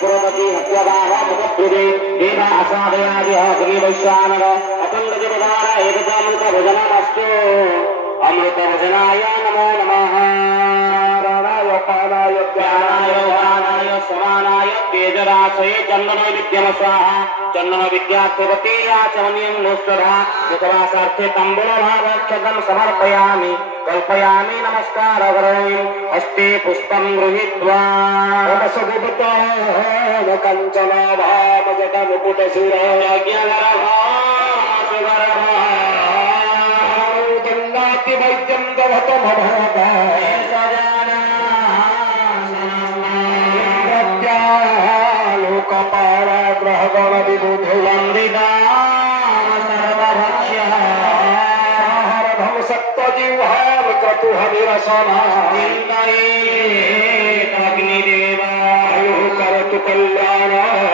पुरोगति हत्यवाह मुखभ्रुवे देवा असादयादिह श्रीवैश्वानर अखण्डजगदार एकजामृतभजनमस्तु अमृतभजनाय नमो नमः प्राणाय पानाय ज्ञानाय वानाय समानाय तेजराशये चन्दनो विद्यम स्वाहा चन्दन विद्यार्थवते आचमनीयं नोस्तरा मुखवासार्थे तम्बूलभावक्षतं समर्पयामि कल्पयामि नमस्कार करोमि हस्ते पुष्पं गृहीत्वा नमस्कृताः कञ्चनाभामजटमुकुटशिरोज्ञगरभासुगरभाति वैद्यं दधतमभवता लोकपाराग्रहगणविबुधवन्दिता सर्वभक्ष्यः सप्तजिह्वां क्रतुहविरसना चिन्तयेत् अग्निदेवायुः करतु कल्याणम्